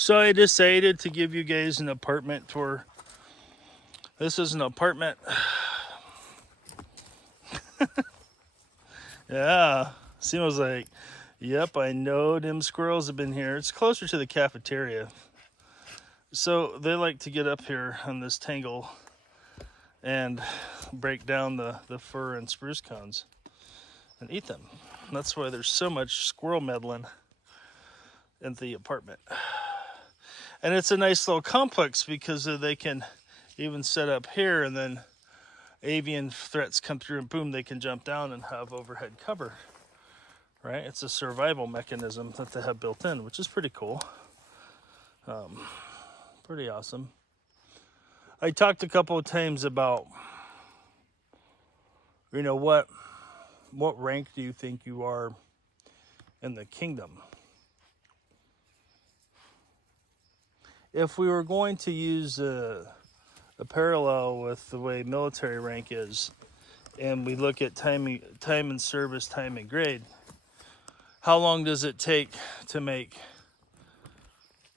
So I decided to give you guys an apartment tour. This is an apartment. Yeah. Simo was like, yep, I know them squirrels have been here. It's closer to the cafeteria. So they like to get up here on this tangle and break down the fir and spruce cones and eat them. And that's why there's so much squirrel meddling in the apartment. And it's a nice little complex because they can even set up here, and then avian threats come through and boom, they can jump down and have overhead cover, right? It's a survival mechanism that they have built in, which is pretty cool. Pretty awesome. I talked a couple of times about, what rank do you think you are in the kingdom? If we were going to use a parallel with the way military rank is, and we look at time in service, time in grade, how long does it take to make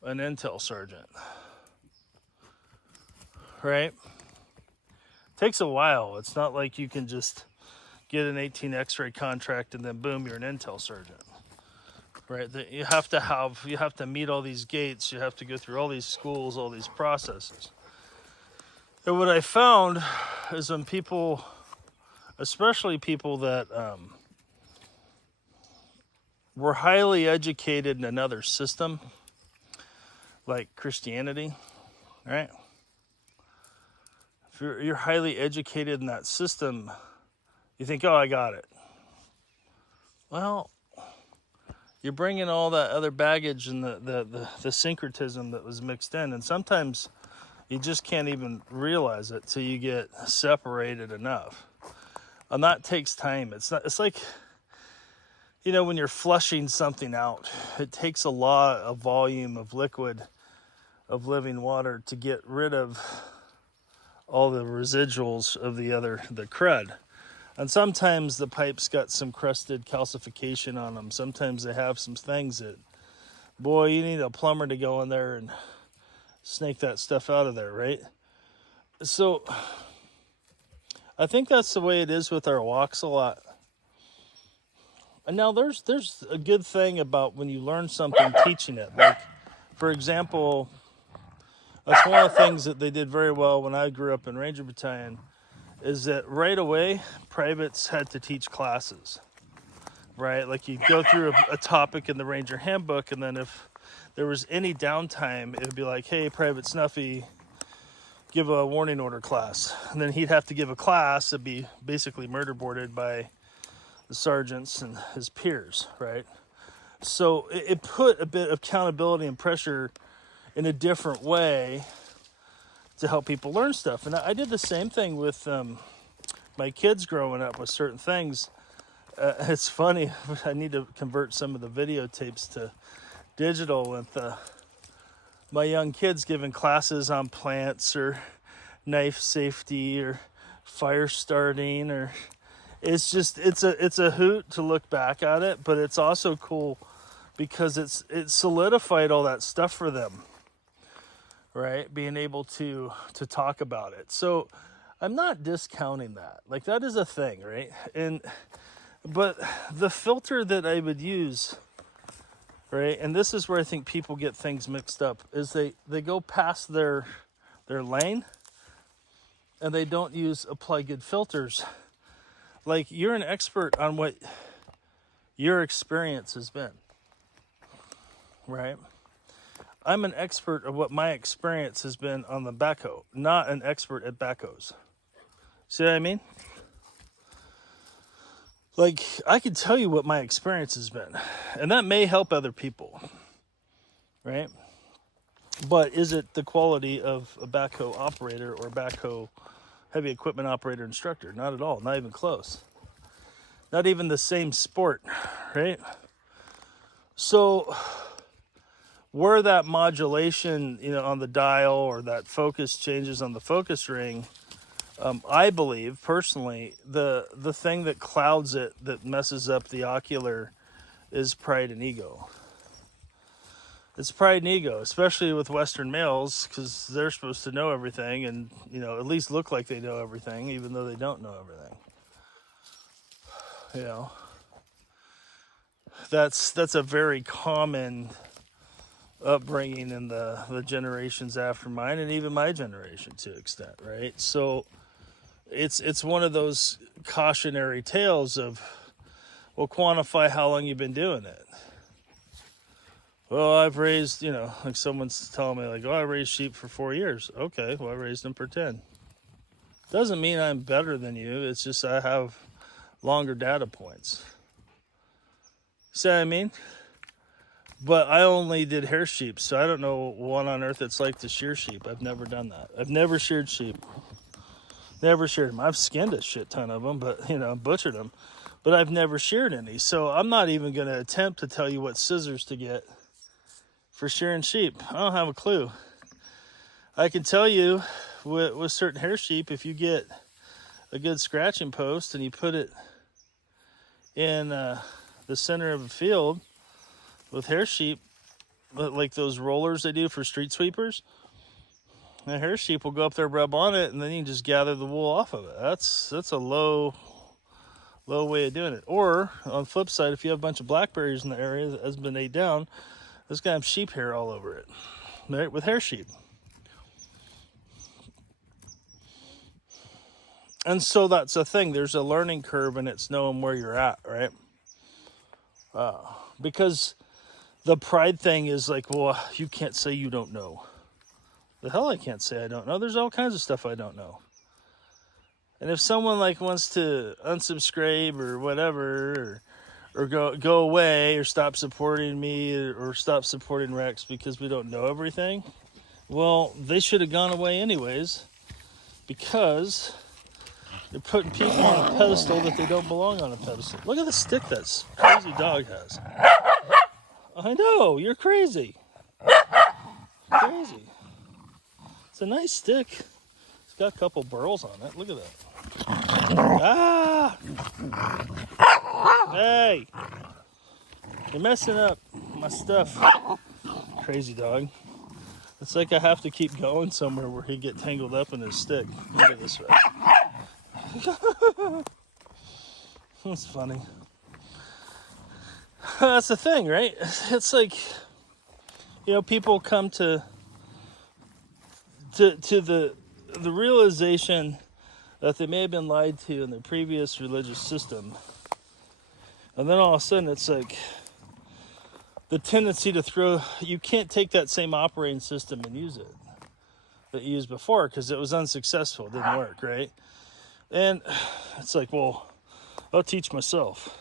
an intel sergeant? Right? Takes a while. It's not like you can just get an 18 X-ray contract and then boom, you're an intel sergeant. Right? You have to meet all these gates. You have to go through all these schools, all these processes. And what I found is when people, especially people that were highly educated in another system, like Christianity, right? If you're highly educated in that system, you think, oh, I got it. Well, you're bringing all that other baggage and the syncretism that was mixed in, and sometimes you just can't even realize it till you get separated enough. And that takes time. It's like, when you're flushing something out, it takes a lot of volume of liquid, of living water to get rid of all the residuals of the crud. And sometimes the pipes got some crusted calcification on them. Sometimes they have some things that, boy, you need a plumber to go in there and snake that stuff out of there, right? So I think that's the way it is with our walks a lot. And now there's a good thing about when you learn something, teaching it. Like, for example, that's one of the things that they did very well when I grew up in Ranger Battalion, is that right away, privates had to teach classes, right? Like you go through a topic in the Ranger Handbook, and then if there was any downtime, it would be like, hey, Private Snuffy, give a warning order class. And then he'd have to give a class that'd be basically murder boarded by the sergeants and his peers, right? So it put a bit of accountability and pressure in a different way to help people learn stuff. And I did the same thing with my kids growing up with certain things. It's funny, I need to convert some of the videotapes to digital with my young kids giving classes on plants or knife safety or fire starting, or it's a hoot to look back at it, but it's also cool because it solidified all that stuff for them, right? Being able to talk about it. So I'm not discounting that. Like, that is a thing, right? But the filter that I would use, right, and this is where I think people get things mixed up, is they go past their lane and they don't apply good filters. Like, you're an expert on what your experience has been, right? I'm an expert of what my experience has been on the backhoe, not an expert at backhoes. See what I mean? Like, I can tell you what my experience has been, and that may help other people, right? But is it the quality of a backhoe operator or backhoe heavy equipment operator instructor? Not at all, not even close. Not even the same sport, right? So where that modulation, on the dial, or that focus changes on the focus ring, I believe personally the thing that clouds it, that messes up the ocular, is pride and ego. It's pride and ego, especially with Western males, because they're supposed to know everything and, at least look like they know everything, even though they don't know everything. That's a very common upbringing in the generations after mine, and even my generation to an extent, right? So it's one of those cautionary tales of, well, quantify how long you've been doing it. Well, I've raised, like someone's telling me, like, oh, I raised sheep for 4 years. Okay, well, I raised them for 10. Doesn't mean I'm better than you. It's just I have longer data points. See what I mean? But I only did hair sheep, so I don't know what on earth it's like to shear sheep. I've never done that. I've never sheared sheep. Never sheared them. I've skinned a shit ton of them, but, butchered them. But I've never sheared any. So I'm not even going to attempt to tell you what scissors to get for shearing sheep. I don't have a clue. I can tell you with certain hair sheep, if you get a good scratching post and you put it in the center of a field with hair sheep, like those rollers they do for street sweepers, the hair sheep will go up there, rub on it, and then you can just gather the wool off of it. That's a low way of doing it. Or on the flip side, if you have a bunch of blackberries in the area that has been ate down, it's gonna have sheep hair all over it, right? With hair sheep. And so that's the thing. There's a learning curve, and it's knowing where you're at, right? Because the pride thing is like, well, you can't say you don't know. The hell I can't say I don't know. There's all kinds of stuff I don't know. And if someone wants to unsubscribe or whatever, or go away, or stop supporting me, or stop supporting Rex because we don't know everything, well, they should have gone away anyways, because they're putting people on a pedestal that they don't belong on a pedestal. Look at the stick that crazy dog has. I know, you're crazy. Crazy. It's a nice stick. It's got a couple burls on it. Look at that. Ah! Hey! You're messing up my stuff. Crazy dog. It's like I have to keep going somewhere where he'd get tangled up in his stick. Look at this way. That's funny. That's the thing, right? It's like, people come to the realization that they may have been lied to in their previous religious system. And then all of a sudden it's like the tendency to you can't take that same operating system and use it that you used before because it was unsuccessful. It didn't work, right? And it's like, well, I'll teach myself.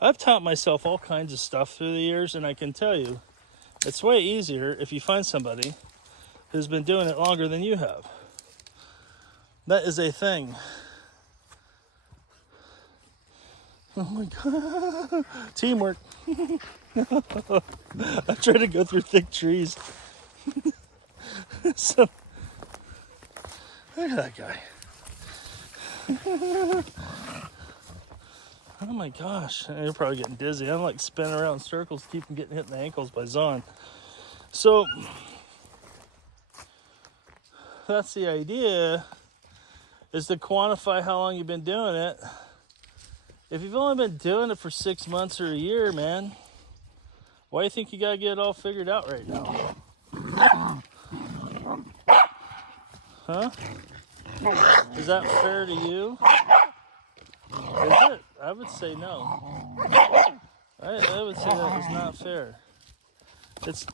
I've taught myself all kinds of stuff through the years, and I can tell you, it's way easier if you find somebody who's been doing it longer than you have. That is a thing. Oh my God. Teamwork. I try to go through thick trees. So, look at that guy. Oh my gosh. You're probably getting dizzy. I'm like spinning around in circles, keep from getting hit in the ankles by Zon. So, that's the idea, is to quantify how long you've been doing it. If you've only been doing it for 6 months or a year, man, why do you think you gotta get it all figured out right now? Huh? Is that fair to you? Is it? I would say no. I would say that is not fair. It's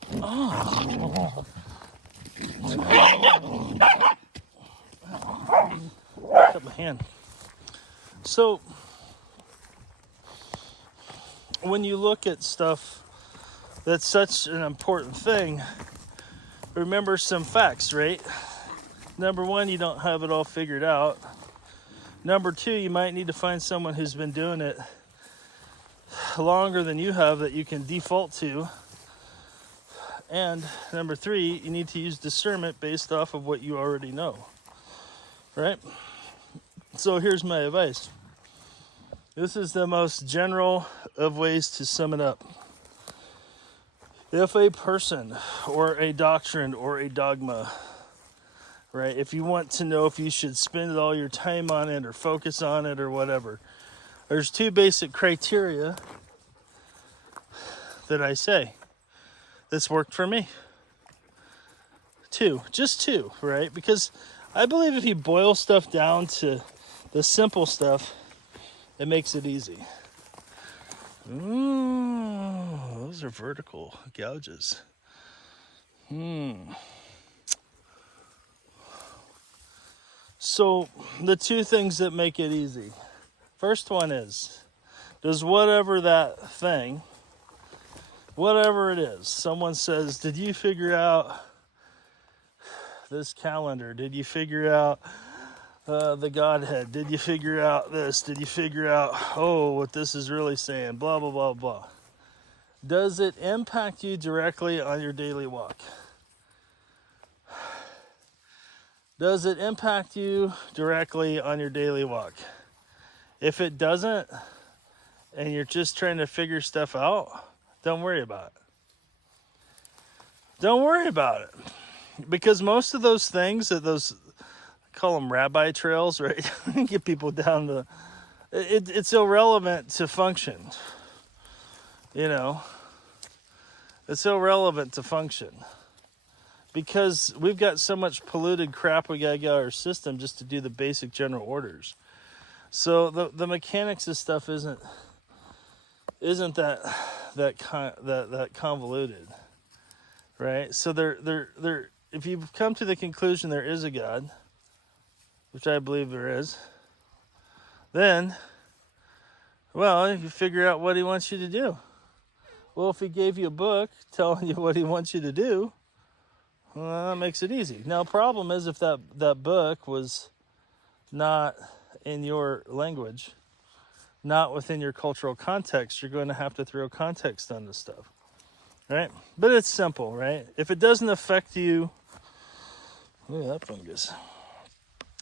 cut my hand. So when you look at stuff that's such an important thing, remember some facts, right? Number one, you don't have it all figured out. Number two, you might need to find someone who's been doing it longer than you have that you can default to. And number three, you need to use discernment based off of what you already know, right? So here's my advice. This is the most general of ways to sum it up. If a person or a doctrine or a dogma, right, if you want to know if you should spend all your time on it or focus on it or whatever, there's two basic criteria that I say that's worked for me. Just two, right? Because I believe if you boil stuff down to the simple stuff, it makes it easy. Ooh, those are vertical gouges. So the two things that make it easy. First one is, does whatever that thing, whatever it is, someone says, did you figure out this calendar? Did you figure out the Godhead? Did you figure out this? Did you figure out, what this is really saying? Blah, blah, blah, blah. Does it impact you directly on your daily walk? Does it impact you directly on your daily walk? If it doesn't, and you're just trying to figure stuff out, don't worry about it. Don't worry about it. Because most of those things, those, I call them rabbi trails, right? Get people down to, it's irrelevant to function. You know, it's irrelevant to function. Because we've got so much polluted crap we gotta get out of our system just to do the basic general orders. So the mechanics of stuff isn't that convoluted, right? So there. If you come to the conclusion there is a God, which I believe there is, then, well, you figure out what he wants you to do. Well, if he gave you a book telling you what he wants you to do, well, that makes it easy. Now, the problem is if that book was not in your language, not within your cultural context, you're going to have to throw context on this stuff, right? But it's simple, right? If it doesn't affect you, look at that fungus.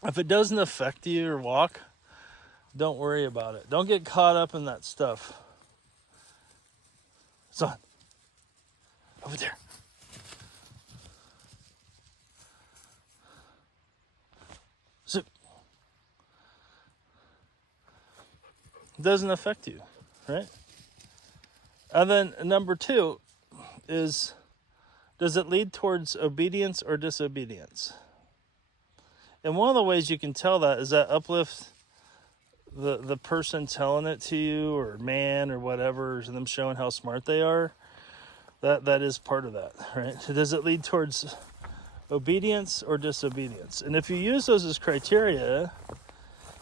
If it doesn't affect you or walk, don't worry about it. Don't get caught up in that stuff. Son, over there. So, it doesn't affect you, right? And then number two is, does it lead towards obedience or disobedience? And one of the ways you can tell that is that uplift the person telling it to you, or man, or whatever, and them showing how smart they are. That is part of that, right? Does it lead towards obedience or disobedience? And if you use those as criteria,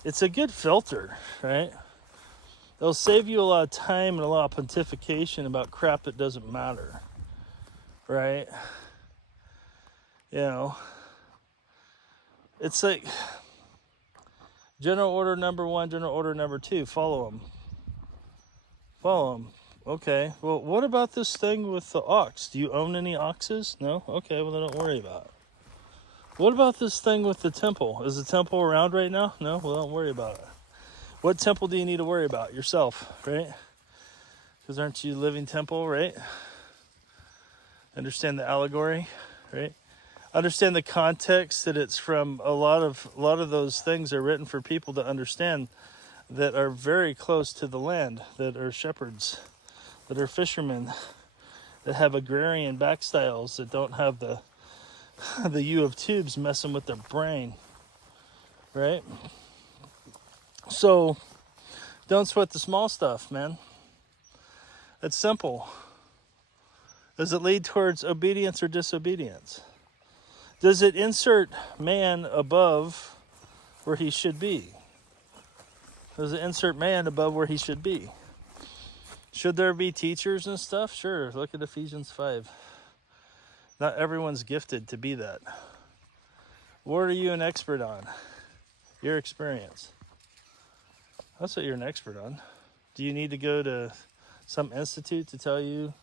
it's a good filter, right? They'll save you a lot of time and a lot of pontification about crap that doesn't matter, right? You know, it's like general order number 1, general order number 2, follow them. Follow them. Okay, well, what about this thing with the ox? Do you own any oxes? No? Okay, well, then don't worry about it. What about this thing with the temple? Is the temple around right now? No? Well, don't worry about it. What temple do you need to worry about? Yourself, right? Because aren't you living temple, right? Understand the allegory, right? Understand the context that it's from. A lot of those things are written for people to understand that are very close to the land, that are shepherds, that are fishermen, that have agrarian backstyles, that don't have the U of tubes messing with their brain, right? So don't sweat the small stuff, man. It's simple. Does it lead towards obedience or disobedience? Does it insert man above where he should be? Does it insert man above where he should be? Should there be teachers and stuff? Sure, look at Ephesians 5. Not everyone's gifted to be that. What are you an expert on? Your experience. That's what you're an expert on. Do you need to go to some institute to tell you,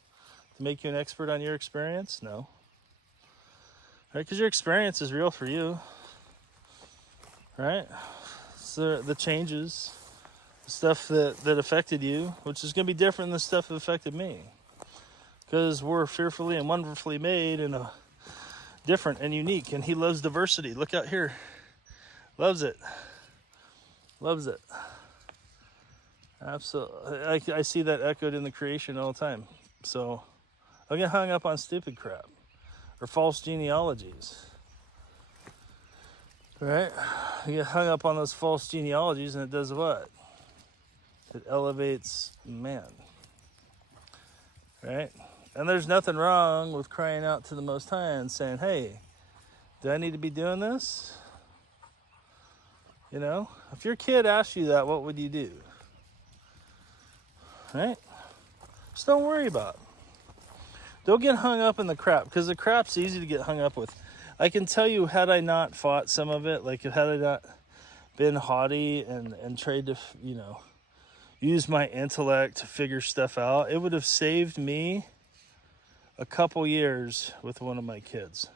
to make you an expert on your experience? No. Right? Because your experience is real for you. Right? So the changes, the stuff that affected you, which is going to be different than the stuff that affected me. because we're fearfully and wonderfully made and different and unique, and he loves diversity. Look out here. Loves it. Loves it. Absolutely. I see that echoed in the creation all the time. So I get hung up on stupid crap or false genealogies. Right? You get hung up on those false genealogies, and it does what? It elevates man. Right? And there's nothing wrong with crying out to the Most High and saying, hey, do I need to be doing this? You know, if your kid asked you that, what would you do? Right? Just don't worry about it. Don't get hung up in the crap, because the crap's easy to get hung up with. I can tell you, had I not fought some of it, like had I not been haughty and tried to, you know, use my intellect to figure stuff out, it would have saved me a couple years with one of my kids.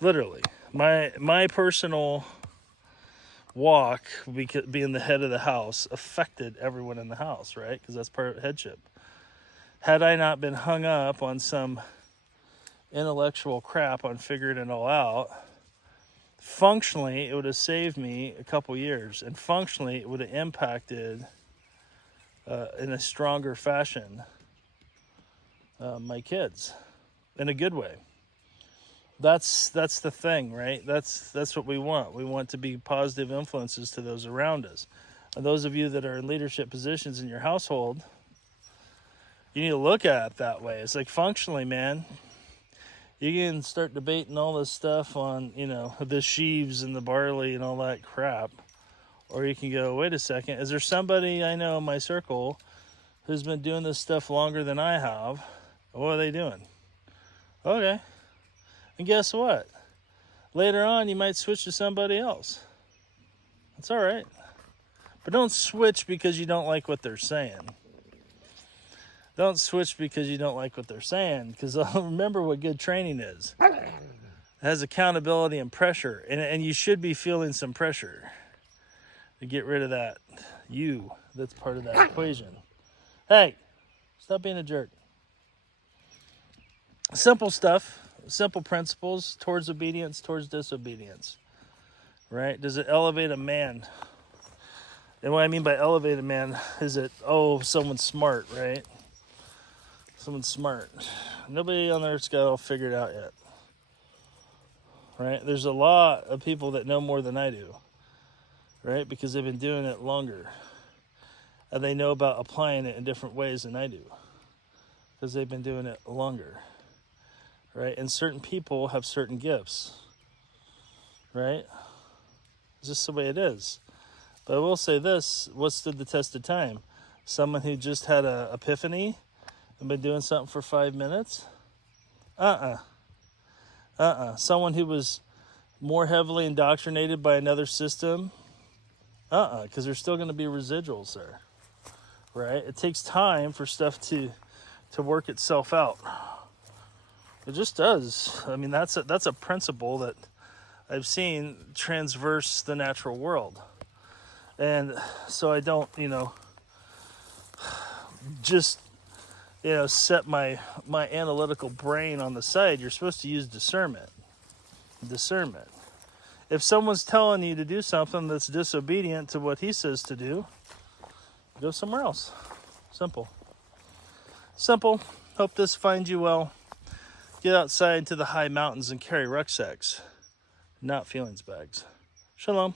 Literally. My personal walk, being the head of the house, affected everyone in the house, right? Because that's part of headship. Had I not been hung up on some intellectual crap on figuring it all out, functionally, it would have saved me a couple years. And functionally, it would have impacted, in a stronger fashion, my kids in a good way. That's the thing, right? That's what we want. We want to be positive influences to those around us. And those of you that are in leadership positions in your household, you need to look at it that way. It's like, functionally, man, you can start debating all this stuff on, you know, the sheaves and the barley and all that crap. Or you can go, wait a second, is there somebody I know in my circle who's been doing this stuff longer than I have? What are they doing? Okay. And guess what? Later on, you might switch to somebody else. That's all right. But don't switch because you don't like what they're saying. Don't switch because you don't like what they're saying. Because remember what good training is. It has accountability and pressure. And you should be feeling some pressure to get rid of that you that's part of that equation. Hey, stop being a jerk. Simple stuff. Simple principles towards obedience, towards disobedience, right? Does it elevate a man? And what I mean by elevate a man is it, someone's smart, right? Someone's smart. Nobody on earth's got it all figured out yet, right? There's a lot of people that know more than I do, right? Because they've been doing it longer. And they know about applying it in different ways than I do, because they've been doing it longer. Right? And certain people have certain gifts, right? It's just the way it is. But I will say this, what stood the test of time? Someone who just had an epiphany and been doing something for 5 minutes? Someone who was more heavily indoctrinated by another system? Because there's still going to be residuals there, right? It takes time for stuff to work itself out. It just does. I mean, that's a principle that I've seen transverse the natural world. And so I don't, just, set my analytical brain on the side. You're supposed to use discernment. Discernment. If someone's telling you to do something that's disobedient to what he says to do, go somewhere else. Simple. Simple. Hope this finds you well. Get outside into the high mountains and carry rucksacks, not feelings bags. Shalom.